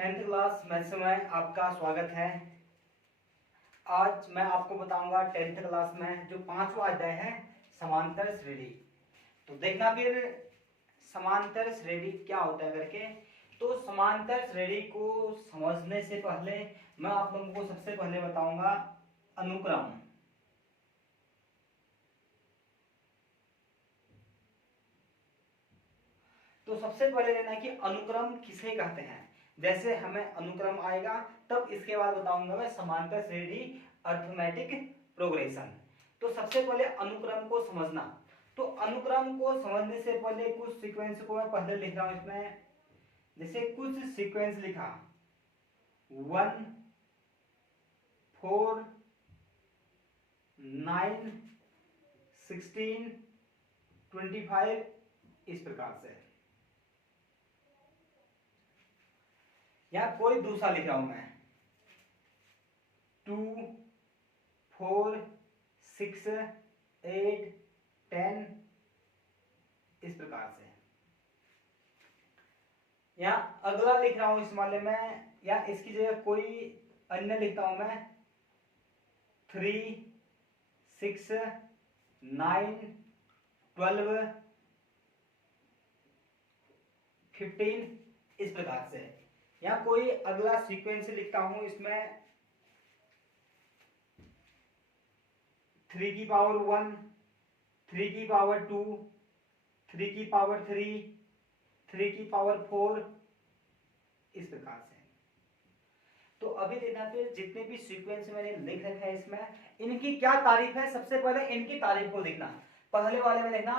10th class maths में आपका स्वागत है। आज मैं आपको बताऊंगा 10th क्लास में जो 5वां अध्याय है समांतर श्रेणी। तो देखना फिर समांतर श्रेणी क्या होता है करके। तो समांतर श्रेणी को समझने से पहले मैं आप लोगों को सबसे पहले बताऊंगा अनुक्रम। तो सबसे पहले लेना है कि अनुक्रम किसे कहते हैं। जैसे हमें अनुक्रम आएगा तब इसके बाद बताऊंगा मैं समांतर श्रेणी अरिथमेटिक प्रोग्रेशन। तो सबसे पहले अनुक्रम को समझना। तो अनुक्रम को समझने से पहले कुछ सीक्वेंस को मैं पहले लिख रहा हूं इसमें। जैसे कुछ सीक्वेंस लिखा 1 4 9 16 25 इस प्रकार से, या कोई दूसरा लिख रहा हूं मैं 2 4 6 8 10 इस प्रकार से। या अगला लिख रहा हूं इस वाले में, या इसकी जगह कोई अन्य लिखता हूं मैं 3 6 9 12 15 इस प्रकार से। या कोई अगला सीक्वेंस लिखता हूं इसमें 3 की पावर 1 3 की पावर 2 3 की पावर 3 3 की पावर 4 इस प्रकार से। तो अभी देखना फिर जितने भी सीक्वेंस मैंने लिख रखा है इसमें इनकी क्या तारीफ है। सबसे पहले इनकी तारीफ को देखना। पहले वाले में देखना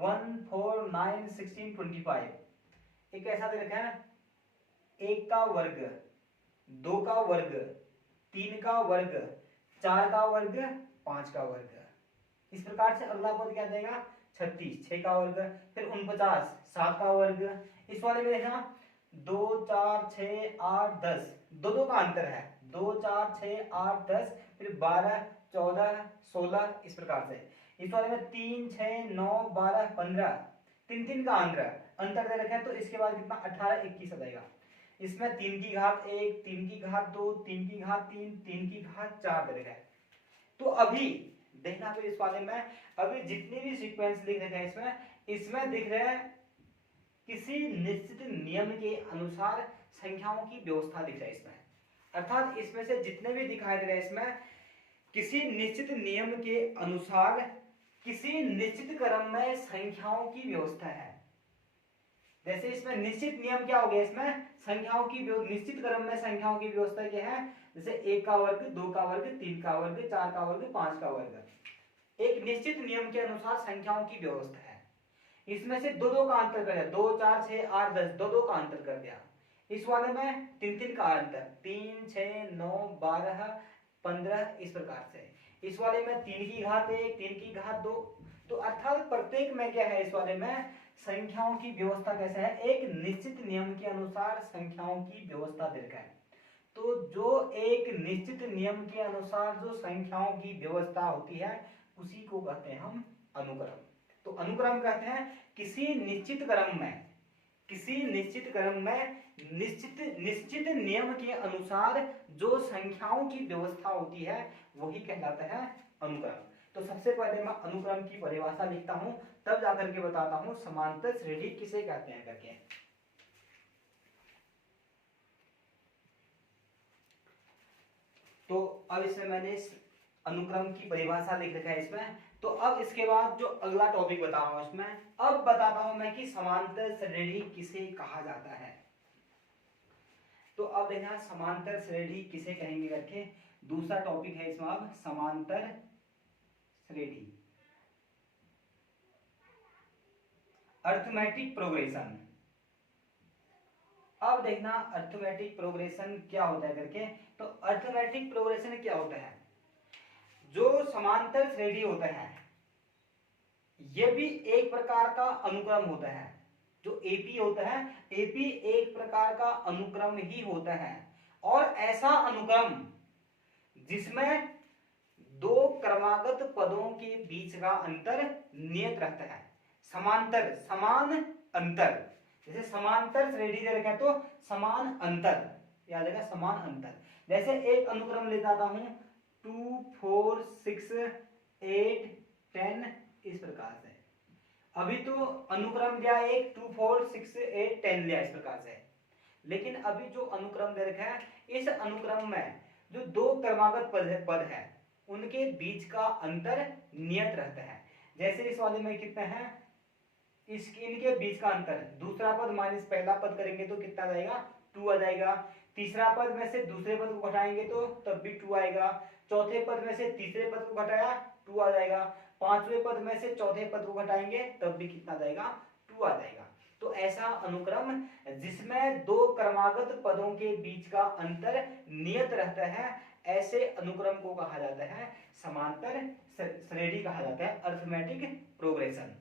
1 4 9 16 25 एक ऐसा दे रखा है 1 का वर्ग 2 का वर्ग 3 का वर्ग 4 का वर्ग 5 का वर्ग इस प्रकार से। अगला पद क्या देगा 36 6 का वर्ग, फिर 49 7 का वर्ग। इस वाले में देखना 2 4 6 8 10 दो दो का अंतर है 2 4 6 8 10, फिर 12 14 16 इस प्रकार से। इस वाले में 3 6 9 12 15 तीन तीन का अंतर दे रखा है। तो इसके बाद कितना 18 21 आ जाएगा। इसमें 3 की घात 1 3 की घात 2 3 की घात 3 3 की घात 4 दे रखा है। तो अभी देखना फिर इस वाले में अभी जितने भी सीक्वेंस लिख रखे हैं इसमें दिख रहे हैं किसी निश्चित नियम के अनुसार संख्याओं की व्यवस्था दिख रहा है इसमें। अर्थात इसमें से जितने भी दिखाई दे रहे हैं इसमें किसी निश्चित नियम के अनुसार किसी निश्चित क्रम में संख्याओं की व्यवस्था है। जैसे इसमें निश्चित नियम क्या हो गया, इसमें संख्याओं की निश्चित क्रम में संख्याओं की व्यवस्था क्या है। जैसे 1 का वर्ग 2 का वर्ग 3 का वर्ग 4 का वर्ग 5 का वर्ग एक निश्चित नियम के अनुसार संख्याओं की व्यवस्था है। इसमें से दो दो का अंतर कर दिया 2 4 6 8 10 दो दो का अंतर कर दिया। इस वाले में 3 3 का अंतर 3 6 9 12 15 इस प्रकार से। इस वाले में 3 की घात 1 3 की घात 2। तो अर्थात प्रत्येक में क्या है इस वाले में संख्याओं की व्यवस्था कैसे है, एक निश्चित नियम के अनुसार संख्याओं की व्यवस्था दे रखा है। तो जो एक निश्चित नियम के अनुसार जो संख्याओं की व्यवस्था होती है उसी को कहते हैं हम अनुक्रम। तो अनुक्रम कहते हैं किसी निश्चित क्रम में निश्चित नियम के अनुसार जो संख्याओं की व्यवस्था होती है वही कहलाता है अनुक्रम। तो सबसे पहले मैं अनुक्रम की परिभाषा लिखता हूं तब जाकर के बताता हूं समांतर श्रेणी किसे कहते हैं करके। तो अब इसमें मैंने अनुक्रम की परिभाषा लिख रखा है इसमें। तो अब इसके बाद जो अगला टॉपिक बता रहा हूं इसमें, अब बताता हूं मैं कि समांतर श्रेणी किसे कहा जाता है। तो अब देखना समांतर श्रेणी किसे कहेंगे करके दूसरा टॉपिक है इसमें। अब समांतर श्रेणी अरिथमेटिक प्रोग्रेशन। अब देखना अरिथमेटिक प्रोग्रेशन क्या होता है करके। तो अरिथमेटिक प्रोग्रेशन क्या होता है, जो समांतर श्रेणी होता है यह भी एक प्रकार का अनुक्रम होता है। जो एपी होता है एपी एक प्रकार का अनुक्रम ही होता है, और ऐसा अनुक्रम जिसमें दो क्रमागत पदों के बीच का अंतर नियत रहता है। समांतर समान अंतर जैसे समांतर श्रेणी दे रखे हैं तो समान अंतर, याद रखना समान अंतर। जैसे एक अनुक्रम ले जाता हूं 2 4 6 8 10 इस प्रकार से। अभी तो अनुक्रम लिया एक 2 4 6 8 10 लिया इस प्रकार से, लेकिन अभी जो अनुक्रम दे रखा है इस अनुक्रम में जो दो क्रमागत पद है उनके बीच का अंतर नियत रहता है। जैसे इस वाले में कितने हैं, इनके बीच का अंतर दूसरा पद माइनस पहला पद करेंगे तो कितना जाएगा 2 आ जाएगा। तीसरा पद में से दूसरे पद को घटाएंगे तो तब भी 2 आएगा। चौथे पद में से तीसरे पद को घटाया 2 आ जाएगा। पांचवें पद में से चौथे पद को घटाएंगे तब भी कितना जाएगा 2 आ जाएगा। तो ऐसा अनुक्रम जिसमें दो क्रमागत पदों के बीच का अंतर नियत रहता है, ऐसे अनुक्रम को कहा जाता है समांतर श्रेणी कहा जाता है, अरिथमेटिक प्रोग्रेशन।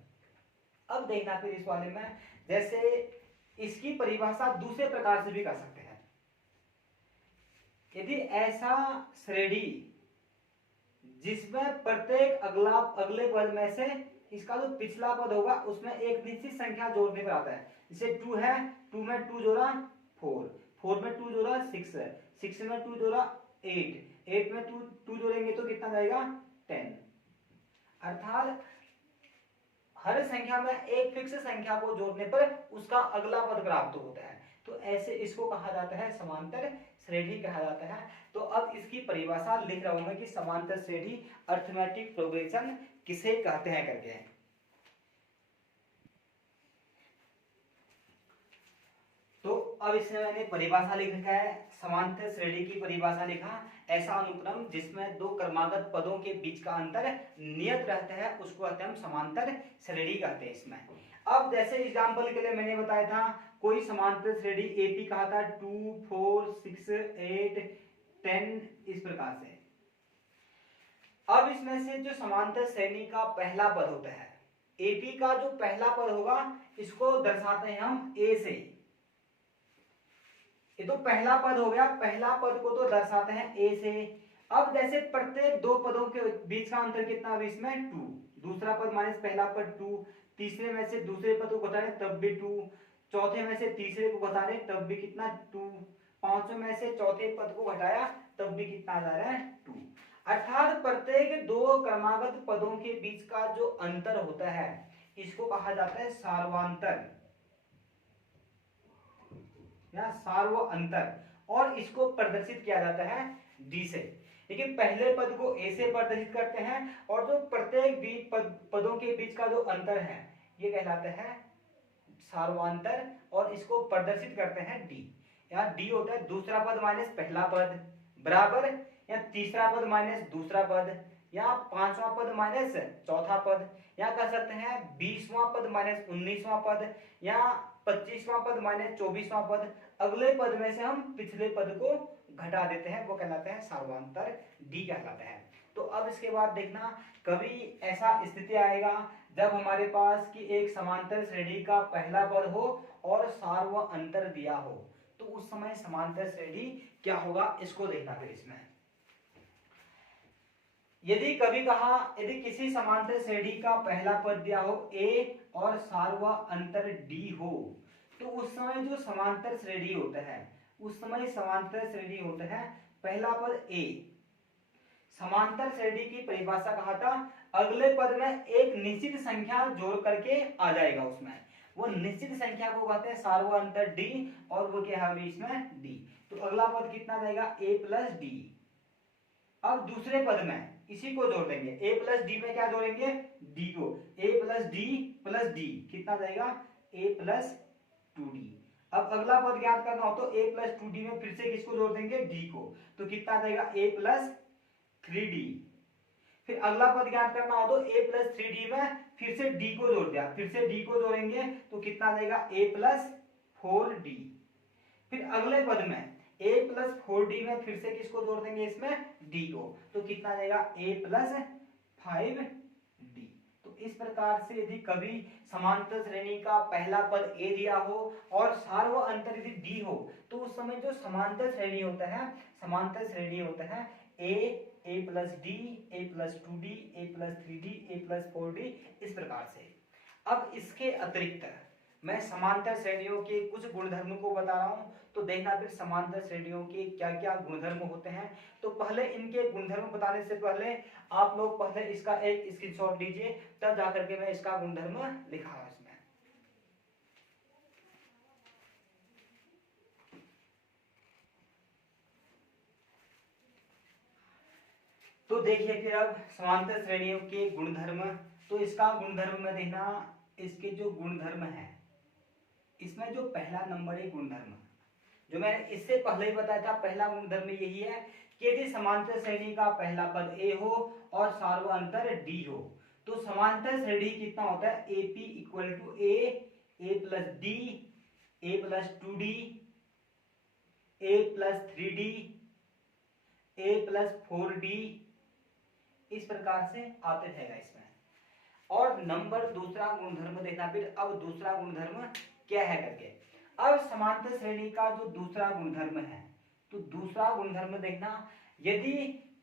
अब देखना फिर इस वाले में, जैसे इसकी परिभाषा दूसरे प्रकार से भी कर सकते हैं। यदि ऐसा श्रेणी जिसमें प्रत्येक अगले पद में से इसका जो पिछला पद होगा उसमें एक निश्चित संख्या जोड़ने पर आता है। जैसे 2 है, 2 में 2 जोड़ा 4, 4 में 2 जोड़ा 6 है, 6 में 2 जोड़ा 8, 8 में 2 जोड़ेंगे तो कितना जाएगा 10। अर्थात हर संख्या में एक फिक्स संख्या को जोड़ने पर उसका अगला पद प्राप्त होता है, तो ऐसे इसको कहा जाता है समांतर श्रेणी कहा जाता है। तो अब इसकी परिभाषा लिख रहा हूं कि समांतर श्रेणी अरिथमेटिक प्रोग्रेशन किसे कहते हैं करके। तो अब इसमें मैंने परिभाषा लिख रखा है, समांतर श्रेणी की परिभाषा लिखा, ऐसा अनुक्रम जिसमें दो क्रमागत पदों के बीच का अंतर नियत रहता है उसको कहते हैं हम समांतर श्रेणी कहते हैं इसमें। अब जैसे एग्जांपल के लिए मैंने बताया था कोई समांतर श्रेणी एपी कहा था 2 4 6 8 10 इस प्रकार से। अब इसमें से जो समांतर श्रेणी का पहला पद होता है, एपी का जो पहला पद होगा इसको दर्शाते हैं हम ए से। ये तो पहला पद हो गया, पहला पद को तो दर्शाते हैं ए से। अब जैसे प्रत्येक दो पदों के बीच का अंतर कितना है इसमें 2, दूसरा पद माइनस पहला पद 2, तीसरे में से दूसरे पद को घटा रहे तब भी 2, चौथे में से तीसरे को घटा रहे तब भी कितना 2, पांचवें में से चौथे पद को घटाया तब भी कितना आ जा रहा है 2। अर्थात प्रत्येक दो क्रमागत पदों के बीच का जो अंतर होता है इसको कहा जाता है सार्वांतर या सार्व अंतर, और इसको प्रदर्शित किया जाता है डी से। लेकिन पहले पद को ए से प्रदर्शित करते हैं और जो प्रत्येक पदों के बीच का जो अंतर है ये कहलाता है सार्वांतर, और इसको प्रदर्शित करते हैं डी। यहाँ डी होता है दूसरा पद माइनस पहला पद बराबर, या तीसरा पद माइनस दूसरा पद, या पांचवा पद माइनस चौथा पद, या कह सकते हैं 20वां पद माइनस 19वां पद, या 25वां पद माइनस 24वां पद। अगले पद में से हम पिछले पद को घटा देते हैं, वो कहलाता है सार्वांतर, डी कहलाता है। तो अब इसके बाद देखना, कभी ऐसा स्थिति आएगा जब हमारे पास कि एक समांतर श्रेणी का पहला पद हो और सार्व अंतर दिया हो, तो उस समय समांतर श्रेणी क्या होगा इसको देखना। फिर इसमें यदि कभी कहा यदि किसी समांतर श्रेणी का पहला पद दिया हो ए और सार्व अंतर डी हो, तो उस समय जो समांतर श्रेणी होता है उस समय समांतर श्रेणी होता है पहला पद ए। समांतर श्रेणी की परिभाषा कहा था अगले पद में एक निश्चित संख्या जोड़ करके आ जाएगा, उसमें वो निश्चित संख्या को कहते हैं सार्वअंतर डी, और वो क्या है इसमें डी। तो अगला पद कितना जाएगा ए प्लस डी। अब दूसरे पद में इसी को जोड़ देंगे, ए प्लस डी में क्या जोड़ेंगे डी को, ए प्लस डी कितना जाएगा ए प्लस 2d। अब अगला पद ज्ञात करना हो तो a प्लस 2d में फिर से किसको जोड़ देंगे d को, तो कितना जाएगा a प्लस 3d। फिर अगला पद ज्ञात करना हो तो a प्लस 3d में फिर से d को जोड़ दिया, फिर से d को जोड़ेंगे तो कितना जाएगा a प्लस 4d। फिर अगले पद में a प्लस 4d में फिर से किसको जोड़ देंगे इसमें d को, तो कितना जाएगा a प्लस 5d। तो इस प्रकार से यदि कभी समांतर श्रेणी का पहला पद ए दिया हो और सार्व अंतर यदि डी हो, तो उस समय जो समांतर श्रेणी होता है समांतर श्रेणी होता है ए प्लस डी, ए प्लस 2d, ए प्लस 3d, ए प्लस 4d, इस प्रकार से। अब इसके अतिरिक्त मैं समांतर श्रेणियों के कुछ गुणधर्मों को बता रहा हूँ, तो देखना फिर समांतर श्रेणियों के क्या क्या गुणधर्म होते हैं। तो पहले इनके गुणधर्म बताने से पहले आप लोग पहले इसका एक स्क्रीनशॉट लीजिए, तब जाकर के मैं इसका गुणधर्म लिखा हूँ इसमें। तो देखिए फिर अब समांतर श्रेणियों के गुणधर्म, तो इसका गुणधर्म में देखना, इसके जो गुणधर्म है इसमें जो पहला नंबर है गुणधर्म, जो मैंने इससे पहले ही बताया था, पहला गुणधर्म यही है कि यदि समांतर श्रेणी का पहला पद a हो और सार्वअंतर d हो, तो समांतर श्रेणी कितना होता है, AP equal to a plus d, a plus 2d, a plus 3d, a plus 4d, इस प्रकार से आते रहेगा इसमें। और नंबर दूसरा गुणधर्म देखना फिर, अब दूसरा गुणधर्म क्या है करके। अब समांतर श्रेणी का जो दूसरा गुणधर्म है, तो दूसरा गुणधर्म देखना, यदि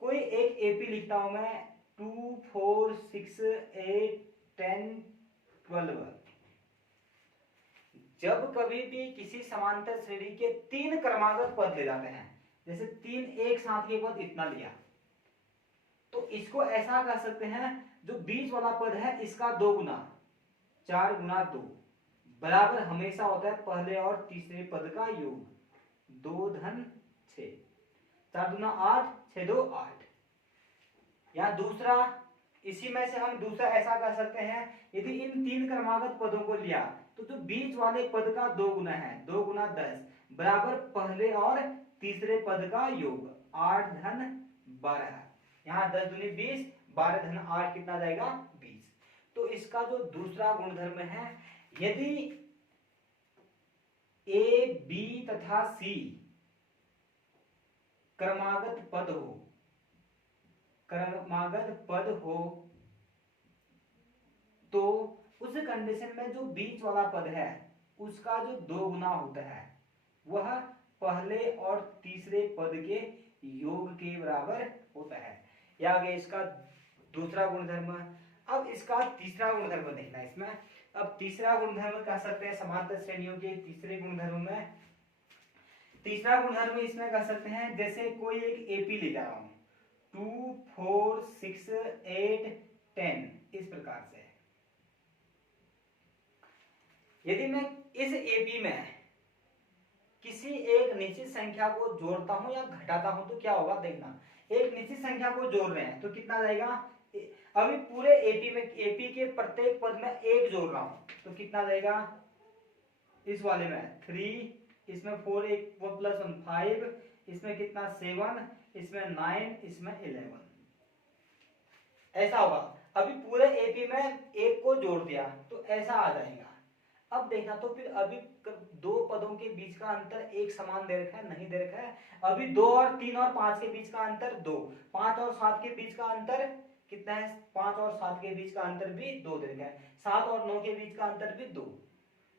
कोई एक एपी लिखता हूं मैं 2 4 6 8 10 12, जब कभी भी किसी समांतर श्रेणी के 3 क्रमागत पद ले जाते हैं, जैसे 3 एक साथ के पद इतना लिया, तो इसको ऐसा कर सकते हैं, जो बीच वाला पद है इसका 2 गुना, 4 गुना 2 बराबर हमेशा होता है पहले और तीसरे पद का योग, 2 धन 6, 4 दूना 8, 6 2 8। या दूसरा, इसी में से हम दूसरा ऐसा कर सकते हैं, यदि इन 3 क्रमागत पदों को लिया, तो जो बीच वाले पद का 2 गुना है, 2 गुना 10 बराबर पहले और तीसरे पद का योग, 8 धन 12, यहाँ 10 दूनी 20, 12 धन 8 कितना जाएगा 20। तो इसका जो दूसरा गुणधर्म है, यदि ए बी तथा सी क्रमागत पद हो, तो उस कंडीशन में जो बीच वाला पद है उसका जो 2 गुना होता है वह पहले और तीसरे पद के योग के बराबर होता है। यह आ गया इसका दूसरा गुणधर्म। अब इसका तीसरा गुणधर्म देखना इसमें। अब तीसरा गुणधर्म कह सकते हैं समांतर श्रेणियों के तीसरे गुणधर्म में, तीसरा गुणधर्म इसमें कह सकते हैं, जैसे कोई एक एपी ले जा रहा हूं 2 4 6 8 10, इस प्रकार से यदि मैं इस एपी में किसी एक निश्चित संख्या को जोड़ता हूं या घटाता हूं, तो क्या होगा देखना। एक निश्चित संख्या को जोड़ रहे हैं तो कितना जाएगा, अभी पूरे एपी के प्रत्येक पद में 1 जोड़ रहा हूं तो कितना जाएगा, इस वाले में 3, इसमें 4 1 प्लस 1 5, इसमें कितना 7, इसमें 9, इसमें 11, ऐसा होगा। अभी पूरे एपी में 1 को जोड़ दिया तो ऐसा आ जाएगा। अब देखना, तो फिर अभी 2 पदों के बीच का अंतर एक समान दे रखा है, नहीं दे रखा है। अभी 2 और 3 और 5 के बीच का अंतर 2, 5 और 7 के बीच का अंतर कितना है, 5 और 7 के बीच का अंतर भी 2 दे रखा है, 7 और 9 के बीच का अंतर भी 2।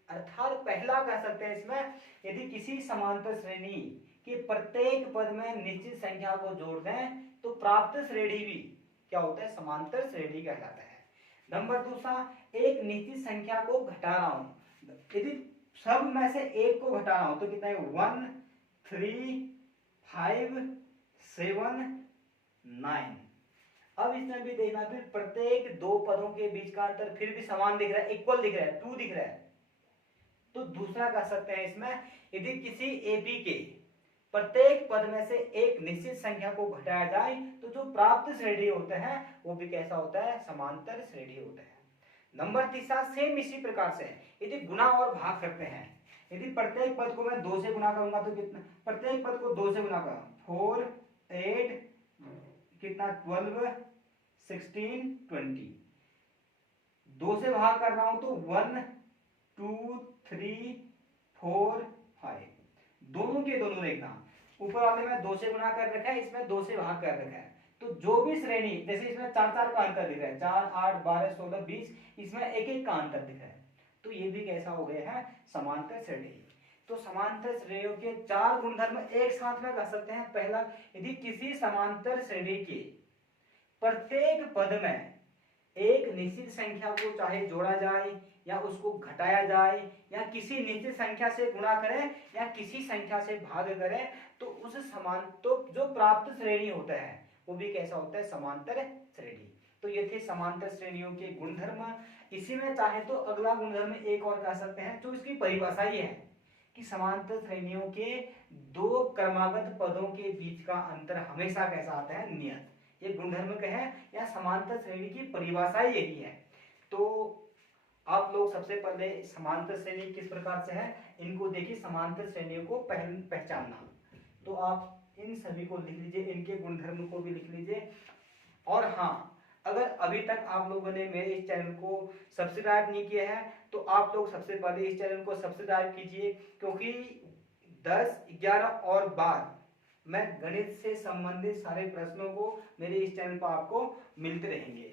अर्थात पहला कह सकते हैं इसमें, यदि किसी समांतर श्रेणी के प्रत्येक पद में निश्चित संख्या को जोड़ दें तो प्राप्त श्रेणी भी क्या होता है, समांतर श्रेणी कहलाता है। नंबर दूसरा, एक निश्चित संख्या को घटा रहा हूं, यदि सब में से एक को घटा रहा हूं तो कितना है 1 3 5 7 9। अब इसमें भी देखना, फिर प्रत्येक 2 पदों के बीच का अंतर फिर भी समान दिख रहा है, इक्वल दिख रहा है, 2 दिख रहा है। तो दूसरा कह सकते हैं इसमें, यदि किसी एपी के प्रत्येक पद में से एक निश्चित संख्या को घटाया जाए तो जो प्राप्त श्रेणी होता है वो भी कैसा होता है, समांतर श्रेणी होता है। नंबर तीसरा, सेम इसी प्रकार से यदि गुणा और भाग करते हैं, यदि प्रत्येक पद को मैं 2 से गुना करूंगा तो कितना, प्रत्येक पद को 2 से गुना करूंगा 4 8 कितना 12 16 20, 2 से भाग कर रहा हूं तो 1 2 3 4 5, दोनों के दोनों देखना, ऊपर वाले में 2 से गुना कर रखा है, इसमें 2 से भाग कर रखा है। तो जो भी श्रेणी, जैसे इसमें 4 4 का अंतर दिख रहा है, 4 8 12 16 20, इसमें एक एक का अंतर दिख रहा है, तो ये भी कैसा हो गया है, समांतर श्रेणी। तो समांतर श्रेणियों के 4 गुणधर्म एक साथ में कह सकते हैं। पहला, यदि किसी समांतर श्रेणी के प्रत्येक पद में एक निश्चित संख्या को चाहे जोड़ा जाए या उसको घटाया जाए या किसी निश्चित संख्या से गुणा करें या किसी संख्या से भाग करें तो उस समान तो जो प्राप्त श्रेणी होता है वो भी कैसा होता है, समांतर श्रेणी। तो ये थे समांतर श्रेणियों के गुणधर्म। इसी में चाहे तो अगला गुणधर्म एक और कह सकते हैं जो इसकी परिभाषा ही है कि समांतर श्रेणियों के दो क्रमागत पदों के बीच का अंतर हमेशा कैसा आता है, नियत। ये गुणधर्म का है या समांतर श्रेणी की परिभाषा यही है। तो आप लोग सबसे पहले समांतर श्रेणी किस प्रकार से है इनको देखिए, समांतर श्रेणियों को पहचानना। तो आप इन सभी को लिख लीजिए, इनके गुणधर्म को भी लिख लीजिए। और हाँ, अगर अभी तक आप लोगों ने मेरे इस चैनल को सब्सक्राइब नहीं किया है तो आप लोग सबसे पहले इस चैनल को सब्सक्राइब कीजिए, क्योंकि 10, 11 और 12 मैं गणित से संबंधित सारे प्रश्नों को मेरे इस चैनल पर आपको मिलते रहेंगे।